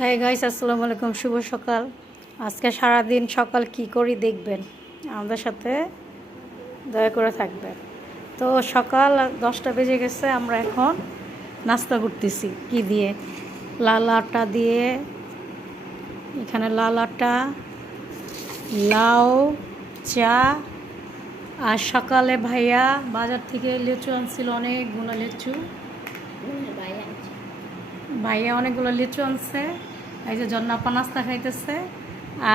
Hi guys আসসালামু আলাইকুম, শুভ সকাল। আজকে সারাদিন সকাল কি করি দেখবেন? আমাদের সাথে দয়া করে থাকবেন। তো সকাল দশটা বেজে গেছে, আমরা এখন নাস্তা করতেছি। কি দিয়ে? লাল আটা দিয়ে, এখানে লাল আটা, লাউ, চা, আর সকালে ভাইয়া বাজার থেকে লিচু আনছিল, অনেকগুলো লিচু। ভাইয়া অনেকগুলো লিচু আনছে, এই যে জন্নাপা নাস্তা খাইতেছে,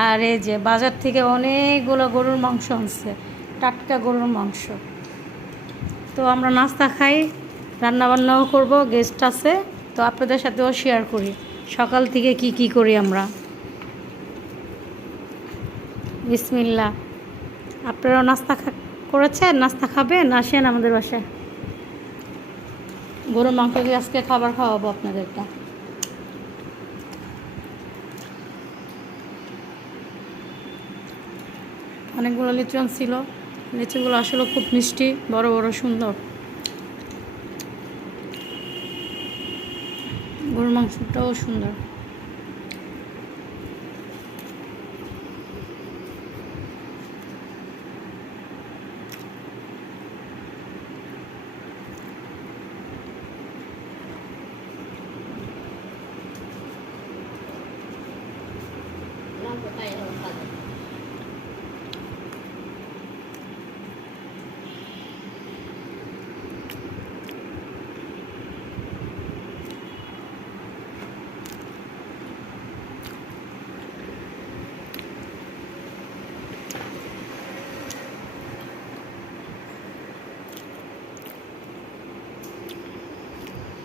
আর এই যে বাজার থেকে অনেকগুলো গরুর মাংস আনছে, টাটকা গরুর মাংস। তো আমরা নাস্তা খাই, রান্নাবান্নাও করব গেস্ট আছে, তো আপনাদের সাথেও শেয়ার করি, সকাল থেকে কি কি করি আমরা। বিসমিল্লা আপনারাও নাস্তা করেছেন? নাস্তা খাবেন? আসেন আমাদের বাসায়। গরুর মাংস দিয়ে আজকে খাবার খাওয়াবো আপনাদেরটা অনেকগুলো লিচু ছিল। লিচুগুলো আসলে খুব মিষ্টি, বড় বড়, সুন্দর। গরুর মাংসটাও সুন্দর।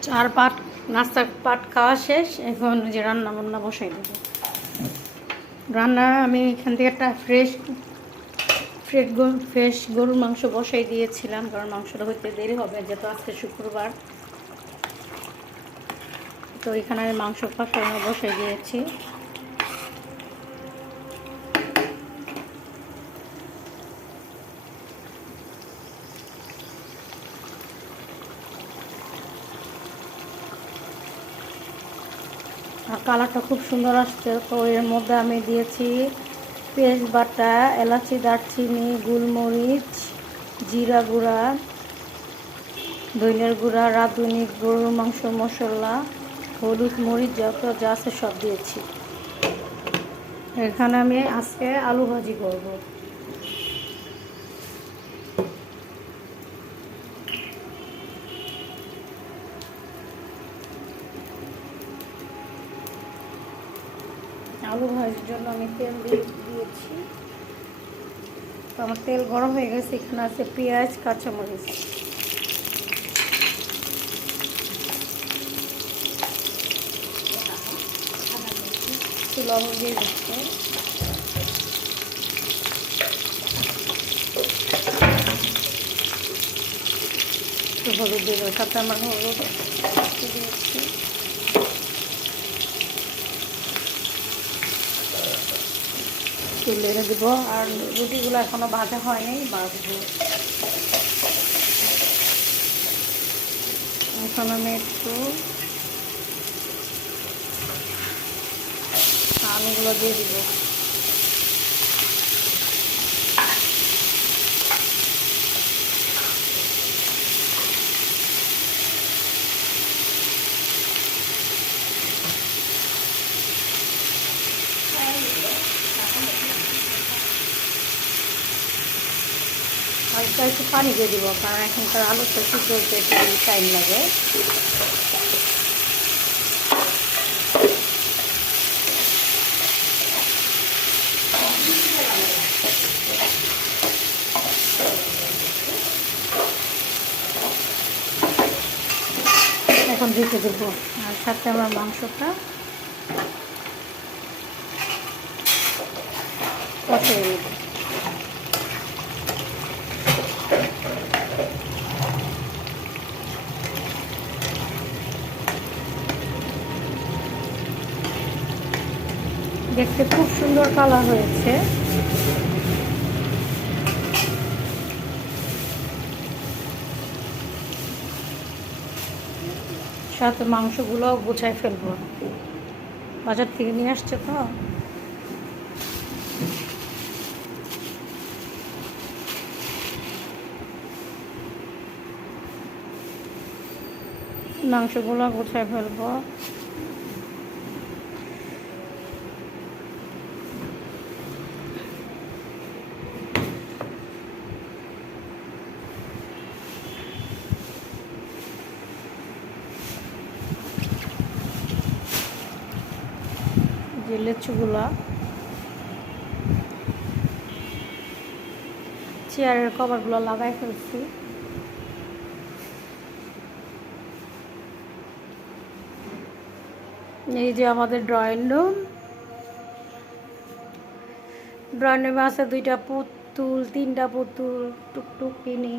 চার পাট নাস্তা পাট খাওয়া শেষ, এখন যে রান্না বান্না বসাই দেবো। রান্না আমি এখান থেকে একটা ফ্রেশ ফ্রেশ গরু ফ্রেশ গরুর মাংস বসাই দিয়েছিলাম, কারণ মাংসটা হইতে দেরি হবে, যেহেতু আজকে শুক্রবার। তো এখানে আমি মাংস কষানো বসাই দিয়েছি। কালারটা খুব সুন্দর আসছে। তো এর মধ্যে আমি দিয়েছি পেঁয়াজ বাটা, এলাচি দারচিনি, গোলমরিচ, জিরা গুঁড়া দইনের গুঁড়া, রাঁধুনি, গরুর মাংস, মশলা, হলুদ মরিচ যত যা আছে সব দিয়েছি। এখানে আমি আজকে আলু ভাজি করব। আলু ভাজার জন্য আমি তেল দিয়ে দিয়েছি। তো আমার তেল গরম হয়ে গেছে, এখানে আছে পেঁয়াজ, কাঁচামরিচ। লবণ দিয়ে দিচ্ছে। হলুদ দিয়ে তাতে আমার হলুদ দিয়েছি। তুলে দেব। আর রুটিগুলো এখনও ভাজা হয়নি ভাজবো এখন আমি একটু আলুগুলো দিয়ে দিব। হালকা একটু পানি দিয়ে দিব, কারণ এখনকার আলুটা সিদ্ধ হতে একটু টাইম লাগে। এখন রেখে দেবো। আর সাথে আমার মাংসটা কষিয়ে দেবো দেখতে খুব সুন্দর কালার হয়েছে। সাথে মাংসগুলো গুছাই ফেলব। বাজার থেকে নিয়ে আসছে তো। মাংসগুলো গোছায় ফেলব। যে লেচুগুলা। চেয়ারের কভারগুলো লাগাই ফেলছি। এই যে আমাদের ড্রয়িং রুম ড্রয়িং রুমে আছে দুইটা পুতুল, তিনটা পুতুল, টুকটুক কিনি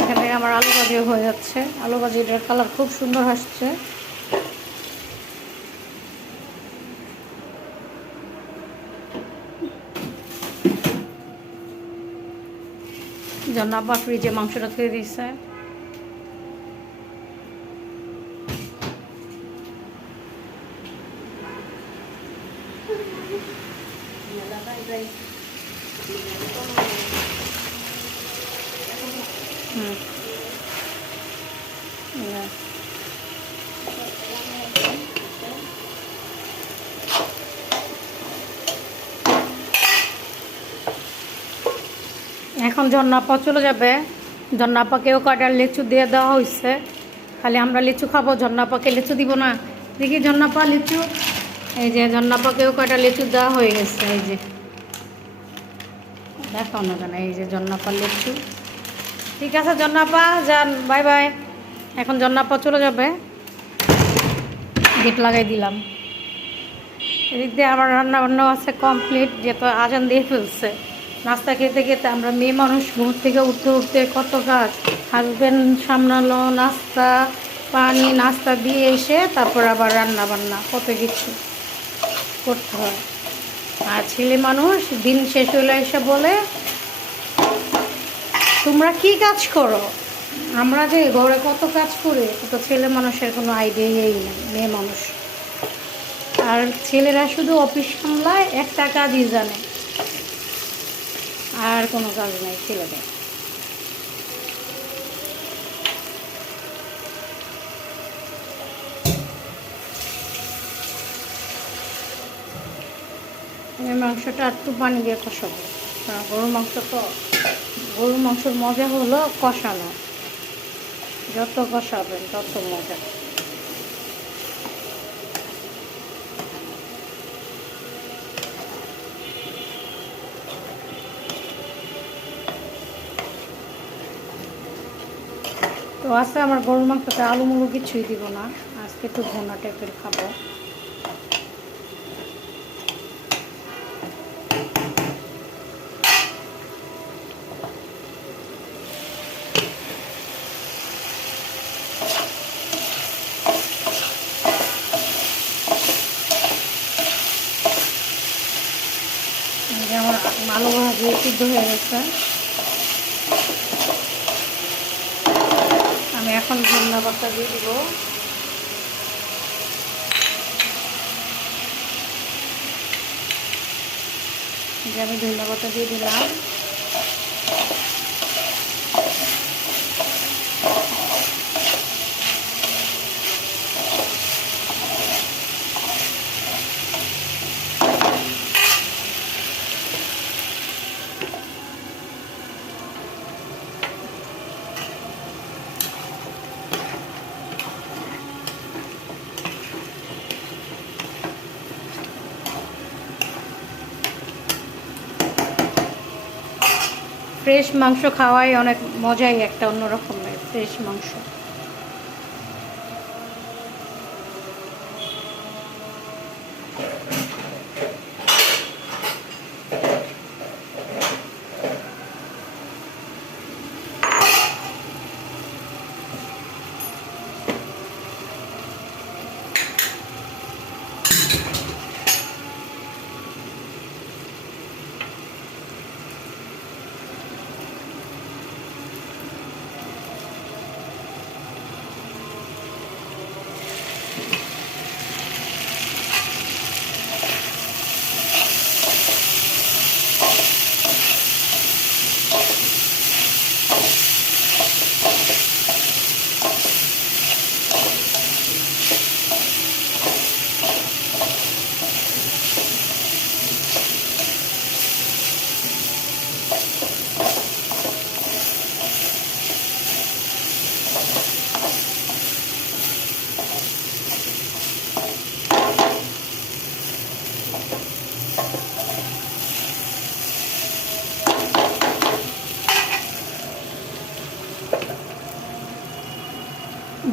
এখানে আমার আলু ভাজিও হয়ে যাচ্ছে। আলু ভাজিটার কালার খুব সুন্দর আসছে। জন্য আব্বা ফ্রিজে মাংসটা থুয়ে দিচ্ছে হুম। এখন জন্নাপা চলে যাবে। জন্নাপাকেও কয়টা লিচু দিয়ে দেওয়া হয়েছে খালি আমরা লিচু খাব জন্নাপাকে লিচু দিব না। দেখি জন্নাপা লিচু। এই যে জন্নাপাকেও কয়টা লিচু দেওয়া হয়ে গেছে, এই যে। দেখাও না কেন, এই যে জন্নাপা লিচু। ঠিক আছে জন্নাপা যান, বাই বাই। এখন জন্নাপা চলে যাবে। গেট লাগাই দিলাম। এদিক দিয়ে আমার রান্না বান্নাও আছে কমপ্লিট, যেহেতু আজান দিয়ে ফেলছে। নাস্তা খেতে খেতে আমরা মেয়ে মানুষ ঘুম থেকে উঠতে উঠতে কত কাজ। হাজব্যান্ড সামলানো নাস্তা, পানি, নাস্তা দিয়ে এসে তারপর আবার রান্না বান্না কত কিছু করতে হয়। আর ছেলে মানুষ দিন শেষ হলে এসে বলে, তোমরা কি কাজ করো? আমরা যে ঘরে কত কাজ করি তো ছেলে মানুষের কোনো আইডিয়াই নেই, মেয়ে মানুষ। আর ছেলেরা শুধু অফিস সামলায়, একটা কাজই জানে। আর কোনো কাজ নাই ছেলেদের এই মাংসটা একটু পানি দিয়ে কষাবো। কারণ গরুর মাংস তো, গরুর মাংসের মজা হলো কষানো। যত কষাবেন তত মজা। আজকে আমার গরুর মাংসতে আলু মুলু কিছুই দিব না। আজকে একটু ভোনা টাইপের খাব। আমার আলু ভাজি সিদ্ধ হয়ে গেছে আমি এখন ধন্যা পাতা দিয়ে দিব। যে আমি ধন্যা পাতা দিয়ে দিলাম। ফ্রেশ মাংস খাওয়াই অনেক মজাই একটা অন্যরকমের ফ্রেশ মাংস।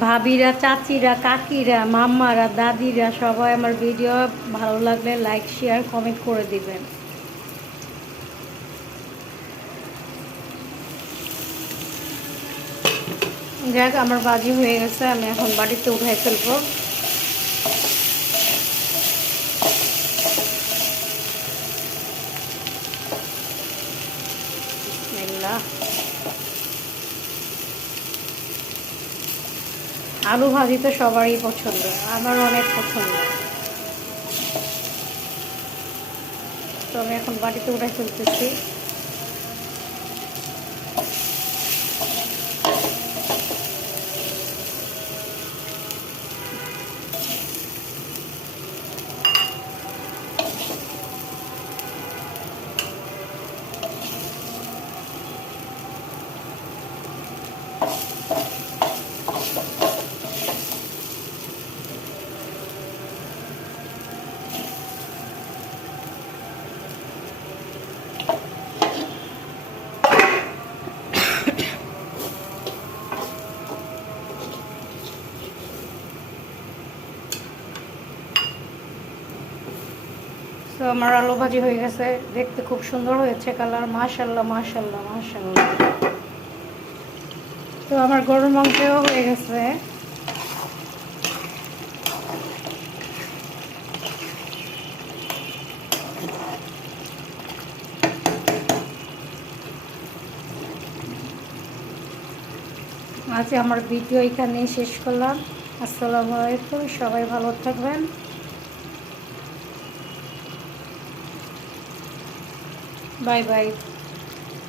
ভাবিরা, চাচিরা, কাকিরা মাম্মারা দাদিরা, সবাই আমার ভিডিও ভালো লাগলে লাইক, শেয়ার, কমেন্ট করে দিবেন। যাক, আমার বাজি হয়ে গেছে, আমি এখন বাড়িতে উঠাই ফেলব। আলু ভাজি তো সবারই পছন্দ আমার অনেক পছন্দ। তো আমি এখন বাড়িতে উঠে ফেলতেছি আমার আলু ভাজি হয়ে গেছে। দেখতে খুব সুন্দর হয়েছে কালার। মাশাল্লাহ মাশাল্লাহ মাশাল্লাহ তো আমার গরুর মাংসও হয়ে গেছে। আজ আমার ভিডিও এখানেই শেষ করলাম। আসসালামু আলাইকুম, সবাই ভালো থাকবেন। Bye bye